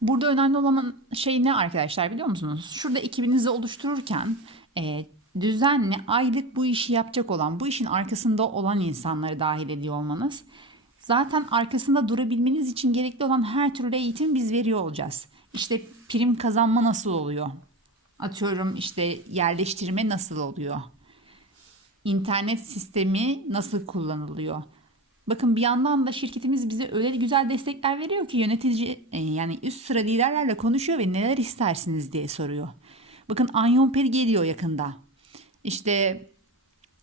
Burada önemli olan şey ne arkadaşlar biliyor musunuz? Şurada ekibinizi oluştururken e, düzenli aylık bu işi yapacak olan, bu işin arkasında olan insanları dahil ediyor olmanız. Zaten arkasında durabilmeniz için gerekli olan her türlü eğitim biz veriyor olacağız. İşte prim kazanma nasıl oluyor? Atıyorum işte yerleştirme nasıl oluyor? İnternet sistemi nasıl kullanılıyor? Bakın bir yandan da şirketimiz bize öyle güzel destekler veriyor ki yönetici e, yani üst sıra liderlerle konuşuyor ve neler istersiniz diye soruyor. Bakın Anyonperi geliyor yakında. İşte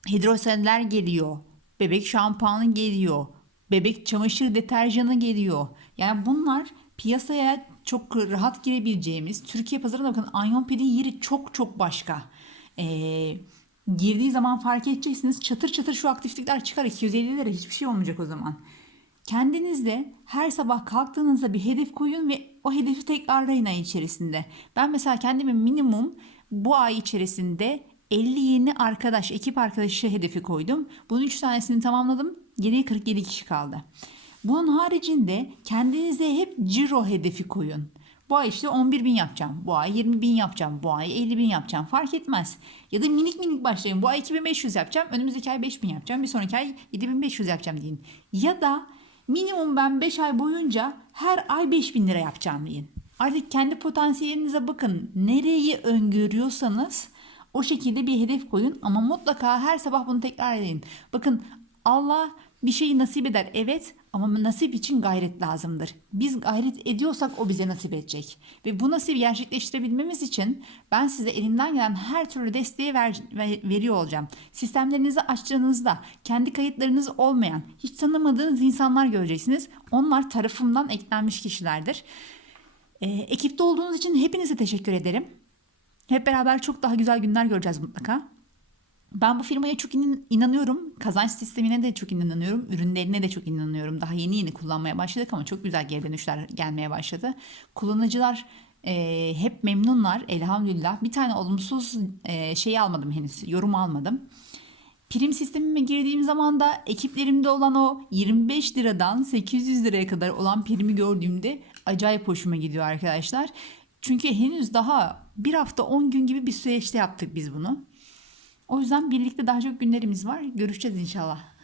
hidroseller geliyor. Bebek şampuanı geliyor. Bebek çamaşır deterjanı geliyor. Yani bunlar piyasaya çok rahat girebileceğimiz Türkiye pazarına bakın Anyonperi'nin yeri çok çok başka. Ee, girdiği zaman fark edeceksiniz çatır çatır şu aktiflikler çıkar 250 lira hiçbir şey olmayacak o zaman. Kendinizde her sabah kalktığınızda bir hedef koyun ve o hedefi tekrarlayın ay içerisinde. Ben mesela kendime minimum bu ay içerisinde 50 yeni arkadaş, ekip arkadaşı hedefi koydum. Bunun 3 tanesini tamamladım. Geriye 47 kişi kaldı. Bunun haricinde kendinize hep ciro hedefi koyun. Bu ay işte 11 bin yapacağım. Bu ay 20 bin yapacağım. Bu ay 50 bin yapacağım. Fark etmez. Ya da minik minik başlayın. Bu ay 2500 yapacağım. Önümüzdeki ay 5000 yapacağım. Bir sonraki ay 7500 yapacağım deyin. Ya da minimum ben 5 ay boyunca her ay 5000 lira yapacağım deyin. Artık kendi potansiyelinize bakın. Nereyi öngörüyorsanız o şekilde bir hedef koyun ama mutlaka her sabah bunu tekrar edin. Bakın Allah bir şeyi nasip eder evet ama nasip için gayret lazımdır. Biz gayret ediyorsak o bize nasip edecek. Ve bu nasibi gerçekleştirebilmemiz için ben size elimden gelen her türlü desteği ver, ve- veriyor olacağım. Sistemlerinizi açtığınızda kendi kayıtlarınız olmayan, hiç tanımadığınız insanlar göreceksiniz. Onlar tarafımdan eklenmiş kişilerdir. Ee, ekipte olduğunuz için hepinize teşekkür ederim. Hep beraber çok daha güzel günler göreceğiz mutlaka. Ben bu firmaya çok inan- inanıyorum. Kazanç sistemine de çok inanıyorum. Ürünlerine de çok inanıyorum. Daha yeni yeni kullanmaya başladık ama çok güzel geri dönüşler gelmeye başladı. Kullanıcılar e, hep memnunlar elhamdülillah. Bir tane olumsuz e, şey almadım henüz. Yorum almadım. Prim sistemime girdiğim zaman da ekiplerimde olan o 25 liradan 800 liraya kadar olan primi gördüğümde acayip hoşuma gidiyor arkadaşlar. Çünkü henüz daha bir hafta 10 gün gibi bir süreçte yaptık biz bunu. O yüzden birlikte daha çok günlerimiz var. Görüşeceğiz inşallah.